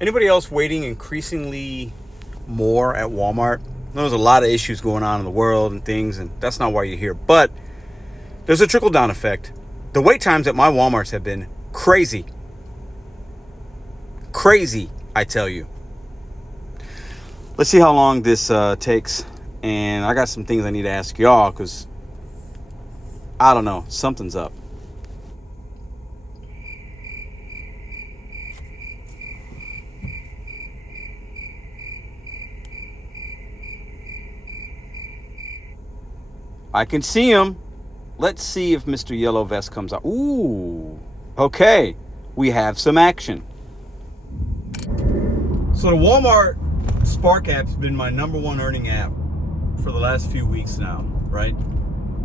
Anybody else waiting increasingly more at Walmart? There's a lot of issues going on in the world and things, and that's not why you're here. But there's a trickle-down effect. The wait times at my Walmarts have been crazy. Crazy, I tell you. Let's see how long this takes. And I got some things I need to ask y'all because, I don't know, something's up. I can see him. Let's see if Mr. Yellow Vest comes out. Ooh, okay. We have some action. So the Walmart Spark app's been my #1 earning app for the last few weeks now, right?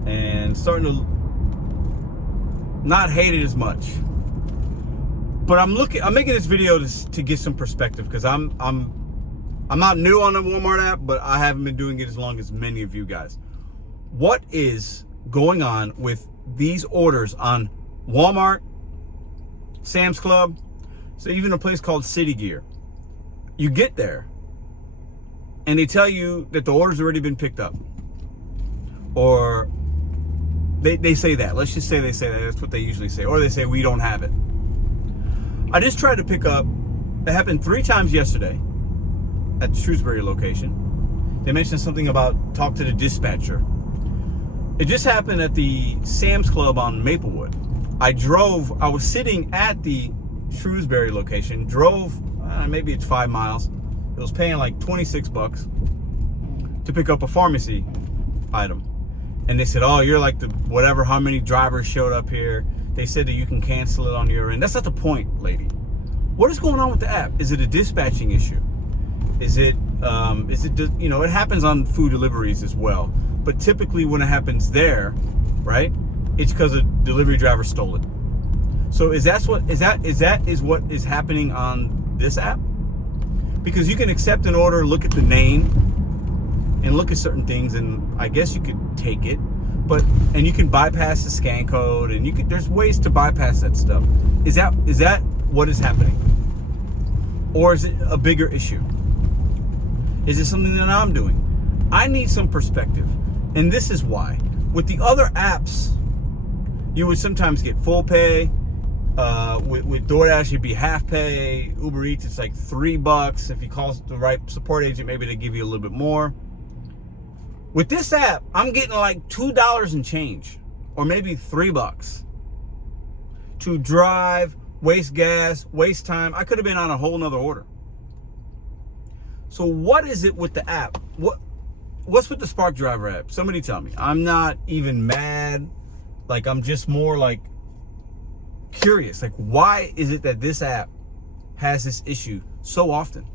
And starting to not hate it as much. But I'm making this video to get some perspective because I'm not new on the Walmart app, but I haven't been doing it as long as many of you guys. What is going on with these orders on Walmart, Sam's Club, so even a place called City Gear? You get there and they tell you that the order's already been picked up. Or they say that. Let's just say they say that. That's what they usually say. Or they say, we don't have it. I just tried to pick up. It happened 3 times yesterday at the Shrewsbury location. They mentioned something about talk to the dispatcher. It just happened at the Sam's Club on Maplewood. I was sitting at the Shrewsbury location, drove, maybe it's 5 miles. It was paying like $26 to pick up a pharmacy item. And they said, oh, you're like the whatever, how many drivers showed up here. They said that you can cancel it on your end. That's not the point, lady. What is going on with the app? Is it a dispatching issue? Is it, it happens on food deliveries as well. But typically when it happens there, right, it's because a delivery driver stole it. So is that what is happening on this app? Because you can accept an order, look at the name, and look at certain things, and I guess you could take it, and you can bypass the scan code, and there's ways to bypass that stuff. Is that what is happening? Or is it a bigger issue? Is it something that I'm doing? I need some perspective. And this is why. With the other apps, you would sometimes get full pay. With DoorDash, it'd be half pay. Uber Eats, it's like $3. If you call the right support agent, maybe they give you a little bit more. With this app, I'm getting like $2 and change, or maybe $3 to drive, waste gas, waste time. I could have been on a whole nother order. So what is it with the app? What's with the Spark Driver app? Somebody tell me. I'm not even mad. Like, I'm just more like curious. Like, why is it that this app has this issue so often?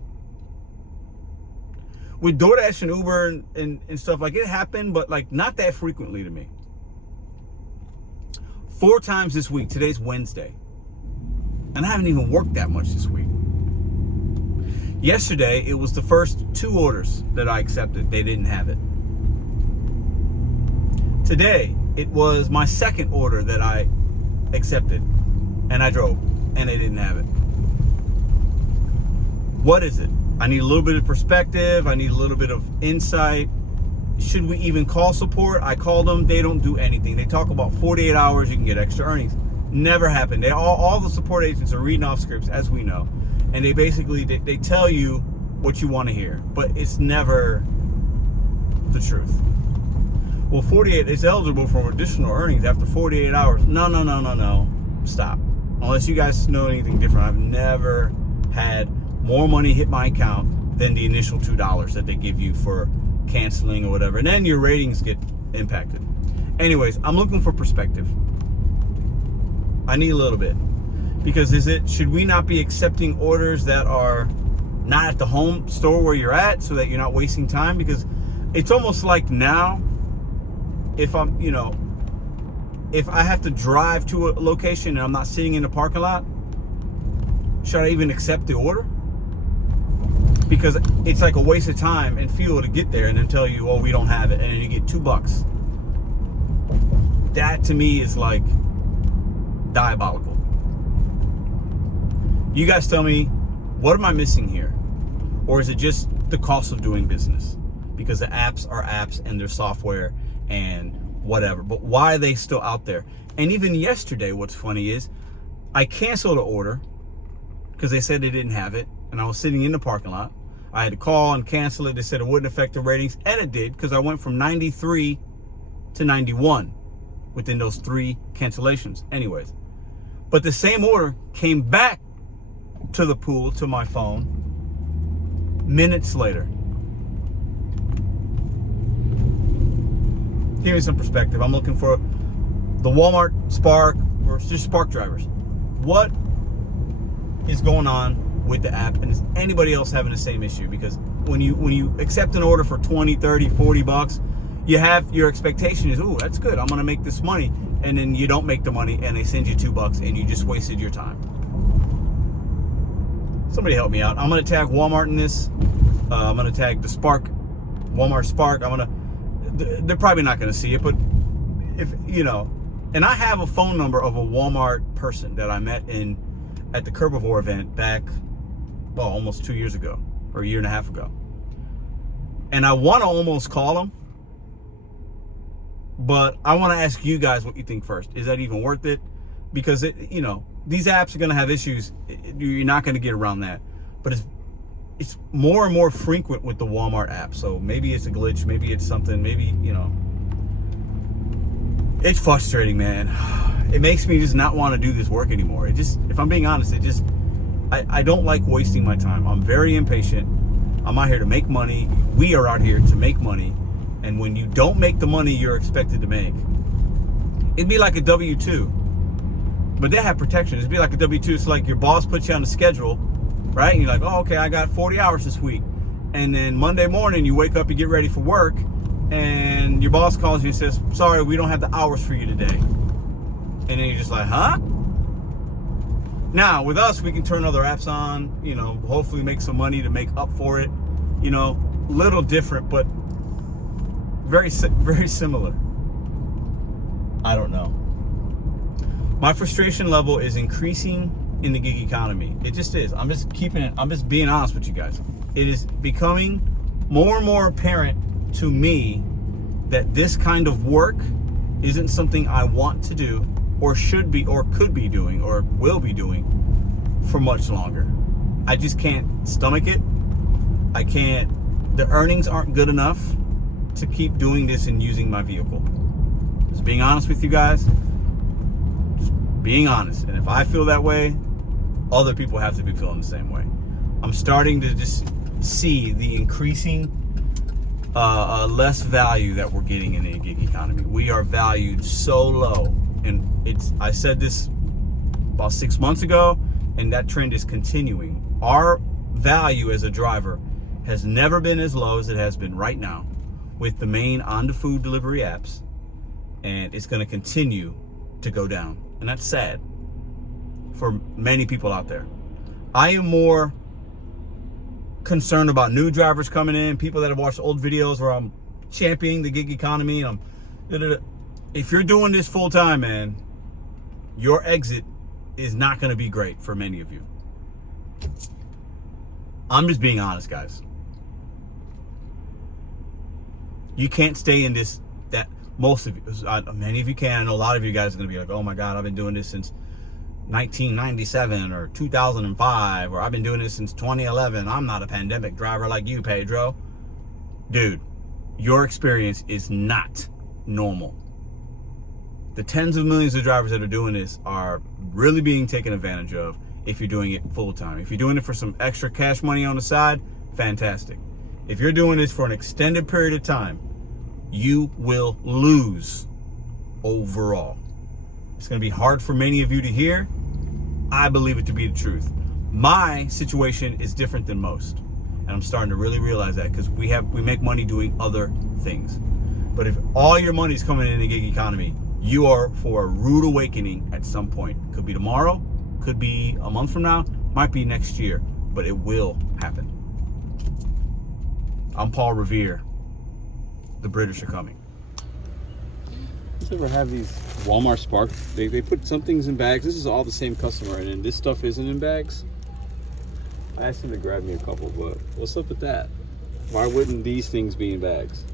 With DoorDash and Uber and stuff, like, it happened, but like not that frequently to me. 4 times this week. Today's Wednesday. And I haven't even worked that much this week. Yesterday, it was the first 2 orders that I accepted. They didn't have it. Today, it was my second order that I accepted. And I drove. And they didn't have it. What is it? I need a little bit of perspective. I need a little bit of insight. Should we even call support? I called them. They don't do anything. They talk about 48 hours. You can get extra earnings. Never happened. All the support agents are reading off scripts, as we know. And they basically, they tell you what you want to hear. But it's never the truth. Well, 48 is eligible for additional earnings after 48 hours. No. Stop. Unless you guys know anything different. I've never had more money hit my account than the initial $2 that they give you for canceling or whatever. And then your ratings get impacted. Anyways, I'm looking for perspective. I need a little bit. Because should we not be accepting orders that are not at the home store where you're at so that you're not wasting time? Because it's almost like now, if I have to drive to a location and I'm not sitting in the parking lot, should I even accept the order? Because it's like a waste of time and fuel to get there and then tell you, oh, we don't have it. And then you get $2. That to me is like diabolical. You guys tell me, What am I missing here? Or is it just the cost of doing business? Because the apps are apps and they're software and whatever. But why are they still out there? And even yesterday, what's funny is I canceled an order because they said they didn't have it. And I was sitting in the parking lot. I had to call and cancel it. They said it wouldn't affect the ratings. And it did, because I went from 93 to 91 within those 3 cancellations. Anyways. But the same order came back to the pool, to my phone, minutes later. Give me some perspective. I'm looking for the Walmart Spark, or just Spark drivers. What is going on with the app, and is anybody else having the same issue? Because when you accept an order for 20, 30, 40 bucks, you have your expectation is, ooh, that's good, I'm gonna make this money, and then you don't make the money and they send you $2 and you just wasted your time. Somebody help me out. I'm gonna tag Walmart in this. I'm gonna tag the Spark, Walmart Spark. They're probably not gonna see it, but if you know, and I have a phone number of a Walmart person that I met at the Herbivore event back, well, almost 2 years ago, or a year and a half ago. And I want to almost call them, but I want to ask you guys what you think first. Is that even worth it? Because these apps are going to have issues. You're not going to get around that. But it's more and more frequent with the Walmart app. So maybe it's a glitch. Maybe it's something. Maybe, it's frustrating, man. It makes me just not want to do this work anymore. If I'm being honest, I don't like wasting my time. I'm very impatient. I'm out here to make money. We are out here to make money. And when you don't make the money you're expected to make, it'd be like a W-2. But they have protection. It'd be like a W-2. It's like your boss puts you on a schedule, right? And you're like, oh, okay, I got 40 hours this week. And then Monday morning, you wake up, you get ready for work, and your boss calls you and says, sorry, we don't have the hours for you today. And then you're just like, huh? Now, with us, we can turn other apps on, hopefully make some money to make up for it. Little different, but very, very similar. I don't know. My frustration level is increasing in the gig economy. It just is. I'm just being honest with you guys. It is becoming more and more apparent to me that this kind of work isn't something I want to do, or should be, or could be doing, or will be doing for much longer. I just can't stomach it. The earnings aren't good enough to keep doing this and using my vehicle. Just being honest with you guys. Just being honest. And if I feel that way, other people have to be feeling the same way. I'm starting to just see the increasing less value that we're getting in the gig economy. We are valued so low. And I said this about 6 months ago, and that trend is continuing. Our value as a driver has never been as low as it has been right now with the main on-the-food delivery apps, and it's going to continue to go down. And that's sad for many people out there. I am more concerned about new drivers coming in, people that have watched old videos where I'm championing the gig economy, and if you're doing this full time, man, your exit is not going to be great for many of you. I'm just being honest, guys. You can't stay in this, that most of you, many of you can. I know a lot of you guys are going to be like, oh my God, I've been doing this since 1997 or 2005, or I've been doing this since 2011. I'm not a pandemic driver like you, Pedro. Dude, your experience is not normal. The tens of millions of drivers that are doing this are really being taken advantage of if you're doing it full time. If you're doing it for some extra cash money on the side, fantastic. If you're doing this for an extended period of time, you will lose overall. It's going to be hard for many of you to hear. I believe it to be the truth. My situation is different than most, and I'm starting to really realize that, because we make money doing other things. But if all your money's coming in the gig economy, you are for a rude awakening at some point. Could be tomorrow, could be a month from now, might be next year, but it will happen. I'm Paul Revere. The British are coming. You ever have these Walmart Spark? They put some things in bags. This is all the same customer, and then this stuff isn't in bags. I asked him to grab me a couple, but what's up with that? Why wouldn't these things be in bags?